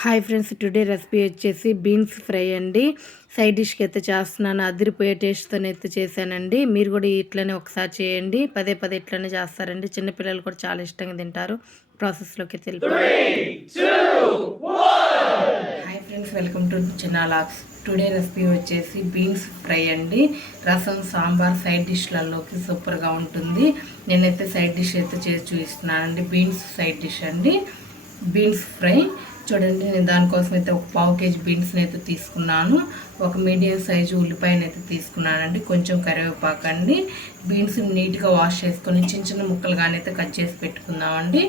Hi friends today recipe వచ్చేసి beans fry అండి. Side డిష్కి అయితే చేస్తున్నాను అదిరిపోయే టేస్ట్తో అయితే చేశానండి. మీరు కూడా ఇట్లనే ఒకసారి చేయండి. పదే పదే ఇట్లనే చేస్తారండి. చిన్నపిల్లలు కూడా చాలా ఇష్టంగా తింటారు. ప్రాసెస్లోకి తెలుపు హాయ్ ఫ్రెండ్స్ వెల్కమ్ టు చిన్న లాక్స్ టుడే రెసిపీ వచ్చేసి బీన్స్ ఫ్రై అండి. రసం సాంబార్ సైడ్ డిష్లలోకి సూపర్గా ఉంటుంది. నేనైతే సైడ్ డిష్ అయితే చేసి చూపిస్తున్నానండి. బీన్స్ సైడ్ డిష్ అండి. Beans fry. చూడండి నేను దానికోసం అయితే ఒక పావు కేజీ బీన్స్ని అయితే తీసుకున్నాను. ఒక మీడియం సైజు ఉల్లిపాయని అయితే తీసుకున్నానండి. కొంచెం కరివేపాకు అండి. బీన్స్ నీట్గా వాష్ చేసుకొని చిన్న చిన్న ముక్కలుగానే అయితే కట్ చేసి పెట్టుకుందామండి.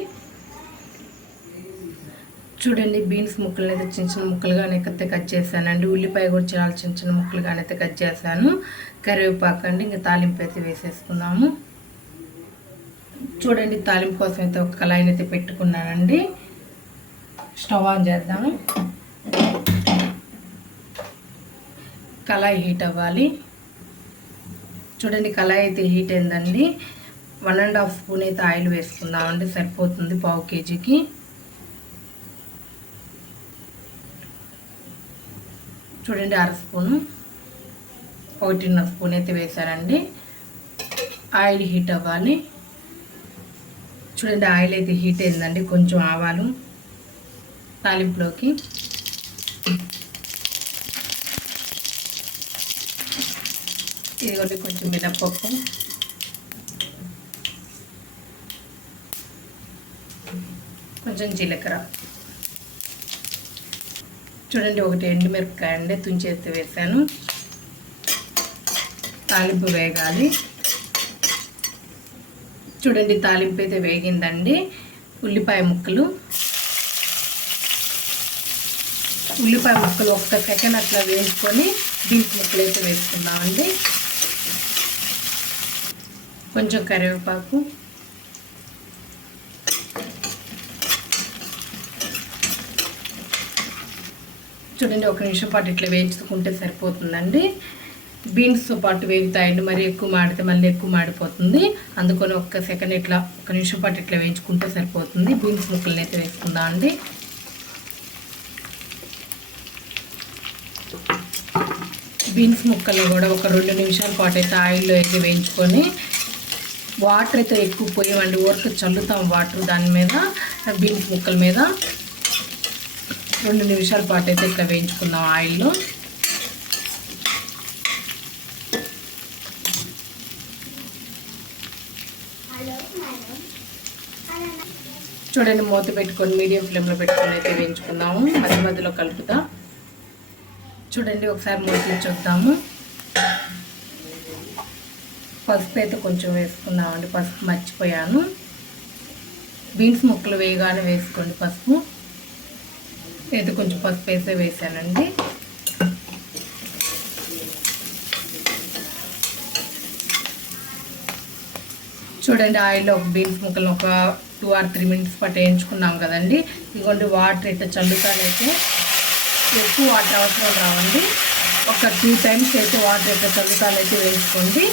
చూడండి బీన్స్ ముక్కలు అయితే చిన్న చిన్న ముక్కలుగానైతే కట్ చేశానండి. ఉల్లిపాయ కూడా చాలా చిన్న చిన్న ముక్కలుగానైతే కట్ చేశాను. కరివేపాకు అండి ఇంకా తాలింపు అయితే వేసేసుకుందాము. చూడండి తాలింపు కోసం అయితే ఒక కళాయిని అయితే పెట్టుకున్నానండి. స్టవ్ ఆన్ చేద్దాము. కళాయి హీట్ అవ్వాలి. చూడండి కళాయి అయితే హీట్ అయిందండి. వన్ అండ్ హాఫ్ స్పూన్ అయితే ఆయిల్ వేసుకుందామండి సరిపోతుంది పావు కేజీకి. చూడండి అర స్పూను. ఒకటిన్నర స్పూన్ అయితే వేసానండి ఆయిల్ హీట్ అవ్వాలి. చూడండి ఆయిల్ అయితే హీట్ అయిందండి కొంచెం ఆవాలు. తాలింపులోకి. ఇదిగోండి కొంచెం మినప్పప్పు. కొంచెం జీలకర్ర. చూడండి ఒకటి ఎండుమిరపకాయ అండి తుంచేసి వేసాను. తాలింపు వేగాలి. చూడండి తాలింపు అయితే వేగిందండి. ఉల్లిపాయ ముక్కలు. ఉల్లిపాయ ముక్కలు ఒక్క సెకండ్ అట్లా వేసుకొని బీన్స్ ముక్కలు అయితే వేసుకుందామండి. కొంచెం కరివేపాకు. చూడండి ఒక నిమిషం పాటు ఇట్లా వేయించుకుంటే సరిపోతుందండి. బీన్స్తో పాటు వేగుతాయండి. మరి ఎక్కువ మాడితే మళ్ళీ ఎక్కువ మాడిపోతుంది. అందుకని ఒక్క సెకండ్ ఇట్లా ఒక నిమిషం పాటు ఇట్లా వేయించుకుంటే సరిపోతుంది. బీన్స్ ముక్కలను అయితే వేసుకుందాం అండి బీన్స్ ముక్కలు కూడా ఒక రెండు నిమిషాల పాటు అయితే ఆయిల్లో అయితే వేయించుకొని వాటర్ అయితే ఎక్కువ పోయేవండి ఊరికి చల్లుతాం వాటర్ దాని మీద బీన్స్ ముక్కల మీద. రెండు నిమిషాల పాటు అయితే ఇట్లా వేయించుకుందాం ఆయిల్లో. చూడండి మూత పెట్టుకొని మీడియం ఫ్లేమ్లో పెట్టుకొని అయితే వేయించుకుందాము. మధ్య మధ్యలో కలుపుతాం. చూడండి ఒకసారి మూసి చూద్దాము. పసుపు అయితే కొంచెం వేసుకున్నామండి పసుపు మర్చిపోయాను. బీన్స్ ముక్కలు వేయగానే వేసుకోండి పసుపు. అయితే కొంచెం పసుపు వేసే వేసానండి. చూడండి ఆయిల్లో ఒక బీన్స్ ముక్కలు ఒక టూ ఆర్ త్రీ మినిట్స్ పట్టు వేయించుకున్నాం కదండి. ఇదిగోండి వాటర్ అయితే చల్లుతానైతే ఎక్కువ వాటర్ అవసరం రావండి. ఒక టూ టైమ్స్ అయితే వాటర్ అయితే చల్లుతాలు అయితే వేసుకోండి.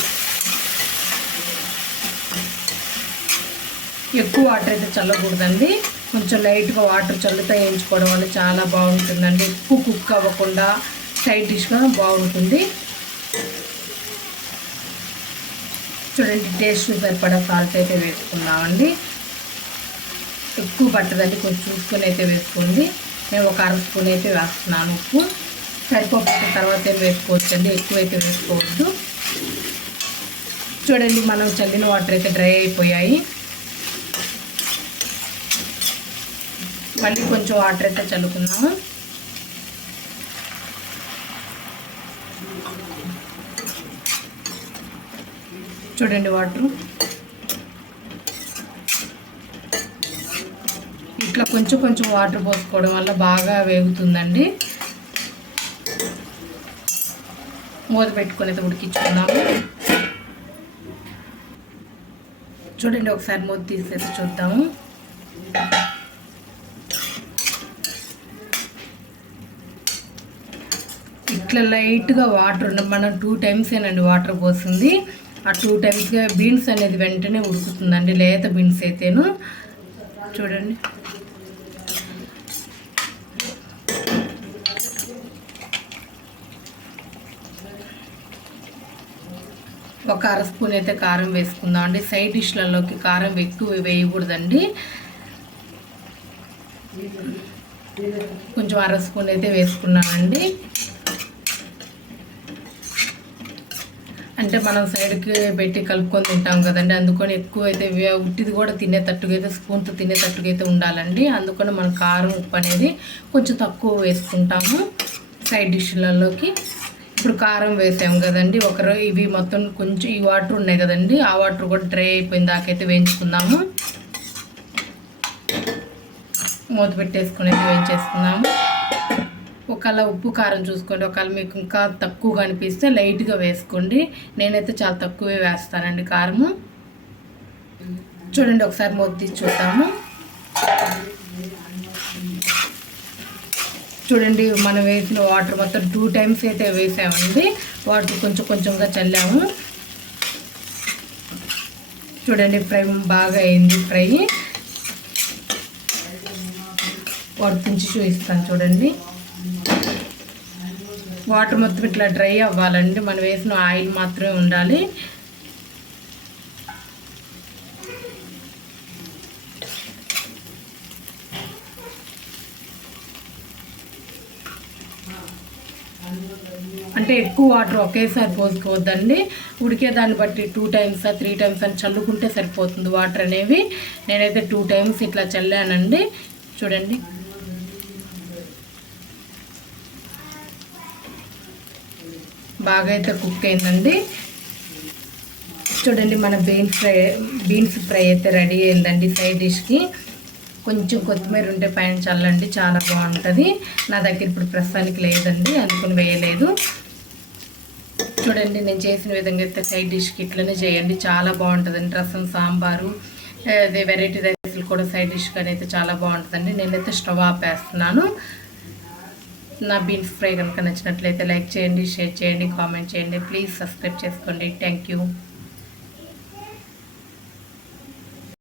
ఎక్కువ వాటర్ అయితే చల్లకూడదండి. కొంచెం లైట్గా వాటర్ చల్లుతా వేయించుకోవడం వల్ల చాలా బాగుంటుందండి. ఎక్కువ కుక్ అవ్వకుండా సైడ్ డిష్గా బాగుంటుంది. చూడండి టేస్ట్ సరిపడా సాల్ట్ అయితే వేసుకున్నామండి ఎక్కువ పట్టదండి కొంచెం చూసుకొని అయితే వేసుకోండి. నేను ఒక అర స్పూన్ అయితే వేస్తున్నాను ఉప్పు. సరిపోకపోతే తర్వాత ఏం వేసుకోవచ్చండి? ఎక్కువైతే వేసుకోవద్దు. చూడండి మనం చల్లిన వాటర్ అయితే డ్రై అయిపోయాయి. మళ్ళీ కొంచెం వాటర్ అయితే చల్లుకుందాము. చూడండి వాటర్. ఇట్లా కొంచెం కొంచెం వాటర్ పోసుకోవడం వల్ల బాగా వేగుతుందండి. మూత పెట్టుకొని అయితే ఉడికించుకుందాము. చూడండి ఒకసారి మూత తీసేసి చూద్దాము. ఇట్లా లైట్గా వాటర్ మనం టూ టైమ్స్ ఏనండి వాటర్ పోసింది. ఆ టూ టైమ్స్గా బీన్స్ అనేది వెంటనే ఉడుకుతుందండి లేత బీన్స్ అయితేను. చూడండి. ఒక అర స్పూన్ అయితే కారం వేసుకుందాం అండి. సైడ్ డిష్లలోకి కారం ఎక్కువ వేయకూడదండి. కొంచెం అర స్పూన్ అయితే వేసుకున్నామండి అంటే మనం సైడ్కి పెట్టి కలుపుకొని తింటాం కదండి. అందుకని ఎక్కువ అయితే ఉట్టిది కూడా తినేటట్టుగా అయితే స్పూన్తో తినేటట్టుగా అయితే ఉండాలండి. అందుకని మనం కారం ఉప్పు అనేది కొంచెం తక్కువ వేసుకుంటాము సైడ్ డిష్లలోకి. ఇప్పుడు కారం వేసాము కదండి. ఒకరు ఇవి మొత్తం కొంచెం ఈ వాటర్ ఉన్నాయి కదండి. ఆ వాటర్ కూడా డ్రై అయిపోయిన దాకైతే వేయించుకుందాము. మూత పెట్టేసుకుని అయితే వేయించేసుకుందాము. ఒకవేళ ఉప్పు కారం చూసుకోండి ఒకవేళ మీకు ఇంకా తక్కువగా అనిపిస్తే లైట్గా వేసుకోండి. నేనైతే చాలా తక్కువే వేస్తానండి కారము. చూడండి ఒకసారి మూత తీసి చూద్దాము. చూడండి మనం వేసిన వాటర్ మొత్తం టూ టైమ్స్ అయితే వేసామండి. వాటర్ కొంచెం కొంచెంగా చల్లాము. చూడండి ఫ్రై బాగా అయింది ఫ్రై. వర్తించి చూపిస్తాను చూడండి. వాటర్ మొత్తం ఇట్లా డ్రై అవ్వాలండి. మనం వేసిన ఆయిల్ మాత్రమే ఉండాలి. అంటే ఎక్కువ వాటర్ ఒకేసారి పోసుకోవద్దండి. ఉడికే దాన్ని బట్టి టూ టైమ్స్ త్రీ టైమ్స్ అని చల్లుకుంటే సరిపోతుంది వాటర్ అనేవి. నేనైతే టూ టైమ్స్ ఇట్లా చల్లానండి. చూడండి. బాగా అయితే కుక్ అయిందండి. చూడండి మన బీన్స్ ఫ్రై బీన్స్ ఫ్రై అయితే రెడీ అయిందండి సైడ్ డిష్కి. కొంచెం కొత్తిమీర ఉంటే పైన చల్లండి చాలా బాగుంటుంది. నా దగ్గర ఇప్పుడు ప్రస్తుతానికి లేదండి అందుకని వేయలేదు. చూడండి నేను చేసిన విధంగా అయితే సైడ్ డిష్కి ఇట్లనే చేయండి చాలా బాగుంటుందండి. రసం సాంబారు అదే వెరైటీ రైస్లు కూడా సైడ్ డిష్ కానీ అయితే చాలా బాగుంటుందండి. నేనైతే స్టవ్ ఆపేస్తున్నాను. నా బీన్స్ ఫ్రై కనుక నచ్చినట్లయితే లైక్ చేయండి షేర్ చేయండి కామెంట్ చేయండి. ప్లీజ్ సబ్స్క్రైబ్ చేసుకోండి. Thank you.